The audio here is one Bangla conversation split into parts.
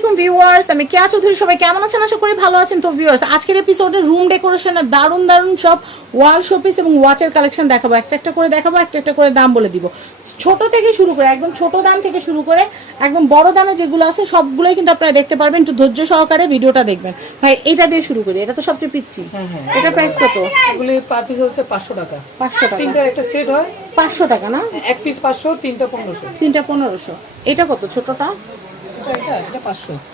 আলাইকুম ভিউয়ার্স আমি কেয়া চৌধুরী সবাই কেমন আছেন? আশা করি ভালো আছেন। তো ভিউয়ার্স আজকের এপিসোডে রুম ডেকোরেশনের দারুণ দারুণ সব ওয়াল শোপিস এবং ওয়াচের কালেকশন দেখাবো। একটা একটা করে দেখাবো একটা একটা করে দাম বলে দিব। ছোট থেকে শুরু করে একদম ছোট দাম থেকে শুরু করে একদম বড় দামে যেগুলো আছে সবগুলোই কিন্তু আপনারা দেখতে পারবেন। একটু ধৈর্য সহকারে ভিডিওটা দেখবেন। ভাই এটা দিয়ে শুরু করি এটা তো সবচেয়ে পিচ্ছি হ্যাঁ হ্যাঁ। এটা প্রাইস কত? এগুলি পার পিস হচ্ছে পাঁচশো টাকা। পাঁচশো টাকা। তিনটার একটা সেট হয়। পাঁচশো টাকা না? এক পিস পাঁচশো তিনটা পনেরোশো। তিনটা পনেরোশো। এটা কত? ছোটটা? এটা এটা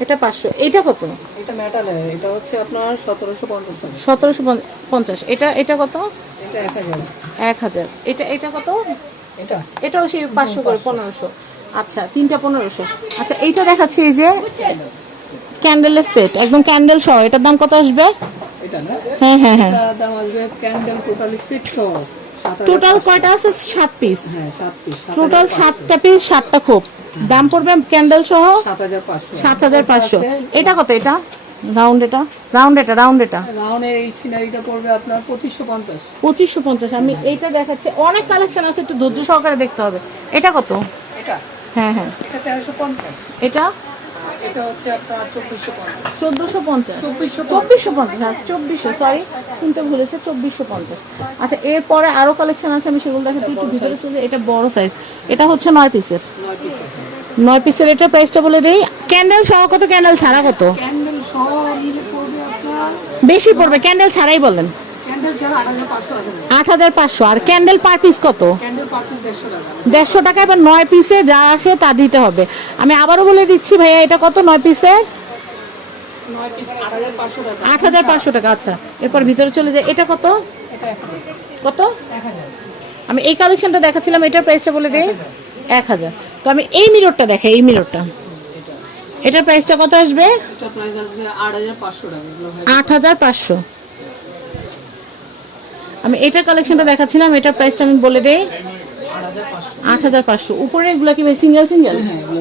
এটা পাঁচশো। এটা কত? এটা মেটালের এটা হচ্ছে আপনার সতেরোশো পঞ্চাশ টাকা। সতেরোশো পঞ্চাশ। এটা এটা কত? এটা এক হাজার। এটা এটা কত? এটা। এটাও সেই পাঁচশো করে পনেরোশো। আচ্ছা তিনটা পনেরোশো। আচ্ছা এইটা দেখাচ্ছি এই যে ক্যান্ডেলের সেট একদম ক্যান্ডেল সহ। এটার দাম কত আসবে? এটা না? হ্যাঁ হ্যাঁ হ্যাঁ। দাম আসবে ক্যান্ডেল টোটালি সাত হাজার টোটাল কয়টা আছে? সাত পিস হ্যাঁ পিস টোটাল সাতটা পিস সাতটা খোপ দাম পড়বে ক্যান্ডেল সহ? সাত হাজার পাঁচশো। এটা কত এটা? রাউন্ড এটা? রাউন্ড এটা রাউন্ড এটা? রাউন্ডের এই সিনারিটা পড়বে আপনার পঁচিশশো পঞ্চাশ। পঁচিশশো পঞ্চাশ। আমি এইটা দেখাচ্ছি। অনেক কালেকশন আছে একটু ধৈর্য সহকারে দেখতে হবে। এটা কত? এটা? হ্যাঁ হ্যাঁ। এটা তেরোশো পঞ্চাশ। এটা? এটা হচ্ছে আপনার চব্বিশশো পঞ্চাশ। চোদ্দোশো পঞ্চাশ? চব্বিশশো চব্বিশশো পঞ্চাশ হ্যাঁ চব্বিশশো সরি শুনতে ভুলেছে চব্বিশশো পঞ্চাশ। আচ্ছা এরপরে আরও কালেকশন আছে আমি সেগুলো দেখাচ্ছি একটু ভিতরে চলে এটা বড় সাইজ এটা হচ্ছে নয় পিসের নয় পিস নয় পিসের এটা প্রাইসটা বলে দেই। ক্যান্ডেল সহ কত ক্যান্ডেল ছাড়া কত? ক্যান্ডেল সহ বেশি পড়বে ক্যান্ডেল ছাড়াই বলেন। আট হাজার পাঁচশো আর ক্যান্ডেল পার পিস কত? দেড়শো টাকা। এবার নয় পিসে যা আসে তা দিতে হবে। আমি আবারও বলে দিচ্ছি ভাইয়া এটা কত নয় পিসে আট হাজার পাঁচশো টাকা। আচ্ছা। এরপর ভিতরে চলে যায়। এটা কত? কত? আমি এই কালেকশনটা দেখাচ্ছিলাম এটার প্রাইসটা বলে দিই। এক হাজার। তো আমি এই মিররটা দেখাই এই মিররটা এটার প্রাইসটা কত আসবে? আট হাজার পাঁচশো। আমি এটার কালেকশনটা দেখাচ্ছিলাম এটার প্রাইসটা আমি বলে দিই। আট হাজার পাঁচশো। উপরে এগুলো কি সিঙ্গেল সিঙ্গেল হ্যাঁ এগুলো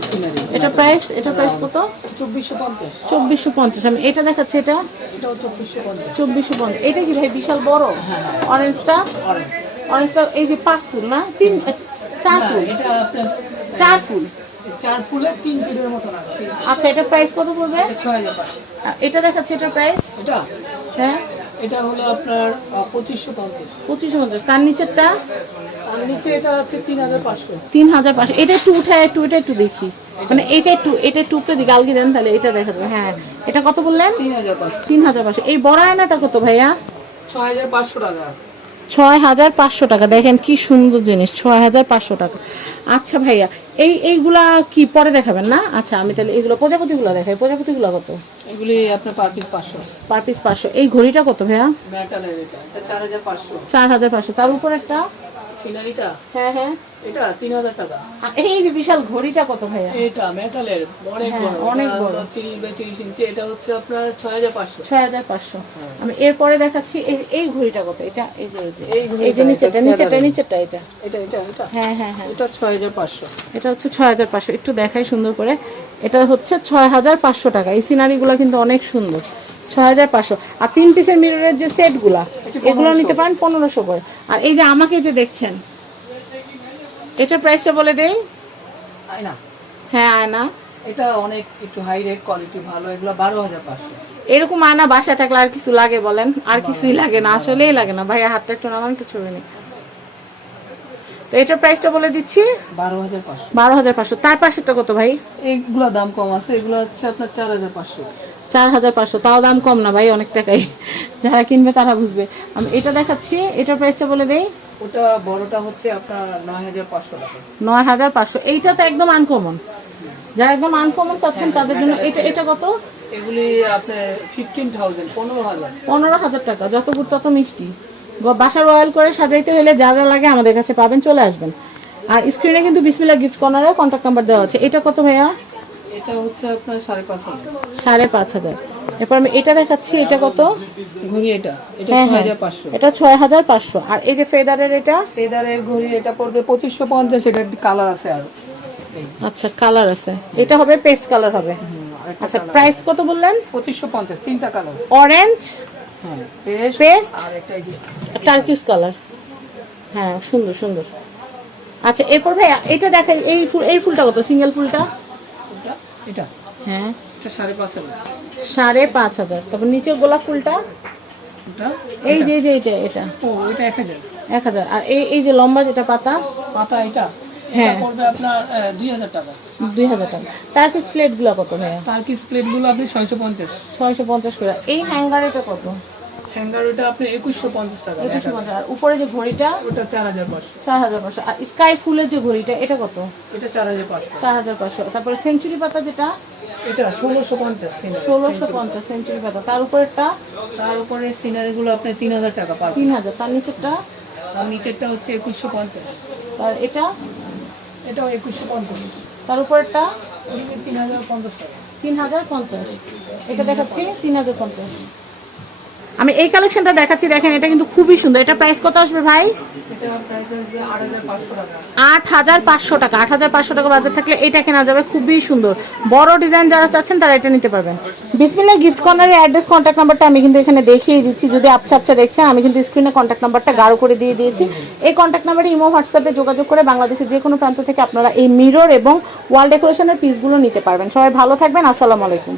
এটা প্রাইস এটা প্রাইস কত? চব্বিশশো পঞ্চাশ। চব্বিশশো পঞ্চাশ। আমি এটা দেখাচ্ছি এটা? এটাও চব্বিশশো পঞ্চাশ। এটা কি ভাই বিশাল বড়? অরেঞ্জটা অরেঞ্জ অরেঞ্জটা এই যে পাঁচ ফুল না? তিন চার ফুল? এটা চার ফুল? চার ফুলে তিন ফিটের মতো না আচ্ছা এটা প্রাইস কত পড়বে? এটা দেখাচ্ছে এটার প্রাইস এটা? হ্যাঁ? এটা হলো আপনার পঁচিশশো পঞ্চাশ। পঁচিশশো পঞ্চাশ। তার নিচেরটা? আর নিচে এটা হচ্ছে তিন হাজার পাঁচশো। তিন হাজার পাঁচশো। এটা একটু উঠে একটু এটা একটু দেখি। মানে এটা একটু এটা একটু উপরে দিকে আলগি দেন তাহলে এটা দেখা যাবে। হ্যাঁ। এটা কত বললেন? তিন হাজার পাঁচশো। তিন হাজার পাঁচশো। এই বড় আয়নাটা কত ভাইয়া? ছয় হাজার পাঁচশো টাকা। ছয় হাজার পাঁচশো টাকা। দেখেন কি সুন্দর জিনিস ছয় হাজার পাঁচশো টাকা। আচ্ছা ভাইয়া এই এইগুলা কি পরে দেখাবেন না? আচ্ছা আমি তাহলে এইগুলো প্রজাপতিগুলো দেখাই। প্রজাপতিগুলো কত? এগুলি আপনার পার পিস পাঁচশো। পার পিস পাঁচশো। এই ঘড়িটা কত ভাইয়া? চার হাজার পাঁচশো। তার উপর একটা সিনারিটা? হ্যাঁ হ্যাঁ। এটা তিন হাজার টাকা। এই যে বিশাল ঘড়িটা কত ভাইয়া? এটা মেটালের অনেক হ্যাঁ, বড়। অনেক বড়। তিরিশ বাই তিরিশ ইঞ্চি এটা হচ্ছে আপনার ছয় হাজার পাঁচশো। ছয় হাজার পাঁচশো। আমি এরপরে দেখাচ্ছি এই এই ঘড়িটা কত? এটা এই যে এই যে। এই ঘড়িটা, এই যে নিচেটা নিচেটা feather। নিচেরটা এটা। এটা এটা এটা? হ্যাঁ হ্যাঁ হ্যাঁ। এটা ছয় হাজার পাঁচশো। এটা হচ্ছে ছয় হাজার পাঁচশো। একটু দেখাই সুন্দর করে। এটা হচ্ছে ছয় হাজার পাঁচশো টাকা। এই সিনারিগুলো কিন্তু অনেক সুন্দর। ছয় হাজার পাঁচশো। আর তিন পিসের মিররের যে সেট সেটগুলা এগুলো নিতে পারেন পনেরোশো করে। আর এই যে আমাকে যে দেখছেন এটার প্রাইসটা বলে দেই? তাই না হ্যাঁ আয়না। এটা অনেক একটু হাই রেট কোয়ালিটি ভালো এগুলো বারো হাজার পাঁচশো। এরকম আয়না বাসায় থাকলে আর কিছু লাগে বলেন? আর কিছুই লাগে না আসলেই লাগে না। ভাই হাতটা একটু নামান একটু ছবি নেই। তো এটার প্রাইসটা বলে দিচ্ছি? বারো হাজার পাঁচশো। বারো হাজার পাঁচশো। তার পাশেরটা কত ভাই? এইগুলো দাম কম আছে এগুলো হচ্ছে আপনার চার হাজার পাঁচশো। চার হাজার পাঁচশো। তাও দাম কম না ভাই অনেক টাকাই। যারা কিনবে তারা বুঝবে। আমি এটা দেখাচ্ছি এটার প্রাইসটা বলে দেই। ওটা বড়টা হচ্ছে আপনার নয় হাজার পাঁচশো টাকা। নয় হাজার পাঁচশো। এইটা তো একদম আনকমন যারা একদম আনকমন চাচ্ছেন তাদের জন্য এটা এটা কত? এগুলি আপনার ফিফটিন থাউজেন্ড পনেরো হাজার। পনেরো হাজার টাকা। যত গুড় তত মিষ্টি। বাসার রয়্যাল করে সাজাইতে হলে যা যা লাগে আমাদের কাছে পাবেন চলে আসবেন। আর স্ক্রিনে কিন্তু বিসমিল্লা গিফট কর্নারে কন্ট্যাক্ট নাম্বার দেওয়া আছে। এটা কত ভাইয়া? এটা হচ্ছে আপনার সাড়ে পাঁচ হাজার। সাড়ে পাঁচ হাজার। এরপর আমি এটা দেখাচ্ছি এটা কত? ঘড়ি এটা এটা হ্যাঁ হ্যাঁ। এটা ছয় হাজার পাঁচশো। আর এই যে ফেদারের এটা? ফেদারের ঘড়ি এটা পড়বে পঁচিশশো পঞ্চাশ এটা কালার আছে আর। আচ্ছা কালার আছে। এটা হবে পেস্ট কালার হবে। আচ্ছা প্রাইস কত বললেন? পঁচিশশো পঞ্চাশ তিনটা কালার। অরেঞ্জ হ্যাঁ পেস্ট টার্কিস কালার। হ্যাঁ সুন্দর সুন্দর। আচ্ছা এরপর ভাইয়া এটা দেখাই এই ফুল এই ফুলটা কত? সিঙ্গেল ফুলটা? এটা? হ্যাঁ। সাড়ে পাঁচ হাজার। তারপর নিচের গোলাপ ফুলটা? এই যে এই যে এটা এটা। ও এটা এক হাজার। এক হাজার। আর এই এই যে লম্বা যেটা পাতা? পাতা এটা? হ্যাঁ। পড়বে আপনার দুই হাজার টাকা। দুই হাজার টাকা। টার্কিস প্লেটগুলো কত ভাইয়া? টার্কিস প্লেটগুলো আপনি ছয়শো পঞ্চাশ। ছয়শো পঞ্চাশ করে। এই হ্যাঙ্গার এটা কত? হ্যাঙ্গার ওটা আপনি একুশশো পঞ্চাশ টাকা একুশশো পঞ্চাশ আর উপরে যে ঘড়িটা? ওটা চার হাজার পাঁচশো। চার হাজার পাঁচশো। আর স্কাই ফুলের যে ঘড়িটা এটা কত? এটা চার হাজার পাঁচশো। চার হাজার পাঁচশো। তারপরে সেঞ্চুরি পাতা যেটা? এটা ষোলোশো পঞ্চাশ ষোলোশো পঞ্চাশ সেঞ্চুরি পাতা। তার উপরেরটা? তার উপরে সিনারিগুলো আপনি তিন হাজার টাকা পাবেন তিন হাজার। তার নিচেরটা? আর নিচেরটা হচ্ছে একুশশো পঞ্চাশ। তার এটা? এটাও একুশশো পঞ্চাশ। তার উপরেরটা? ওদিকে তিন হাজার পঞ্চাশ টাকা। তিন হাজার পঞ্চাশ। এটা দেখাচ্ছি তিন হাজার পঞ্চাশ। আমি এই কালেকশনটা দেখাচ্ছি, দেখেন, এটা কিন্তু খুবই সুন্দর। এটা প্রাইস কত আসবে ভাই? আট হাজার পাঁচশো টাকা। আট হাজার পাঁচশো টাকা বাজার থাকলে এটা কেনা যাবে, খুবই সুন্দর। বড় ডিজাইন যারা চাচ্ছেন, তারা এটা নিতে পারবেন। বিসমিল্লা গিফট কর্নারের অ্যাড্রেস কন্ট্যাক্ট নাম্বারটা আমি কিন্তু এখানে দেখিয়ে দিচ্ছি। যদি আপছা আপছা দেখছেন, আমি কিন্তু স্ক্রিনে কন্ট্যাক্ট নাম্বারটা গাঢ় করে দিয়ে দিয়েছি। এই কন্ট্যাক্ট নাম্বারে ইমো, হোয়াটসঅ্যাপে যোগাযোগ করে বাংলাদেশের যে কোনো প্রান্ত থেকে আপনারা এই মিরর এবং ওয়াল ডেকোরেশনের পিসগুলো নিতে পারবেন। সবাই ভালো থাকবেন, আসসালামু আলাইকুম।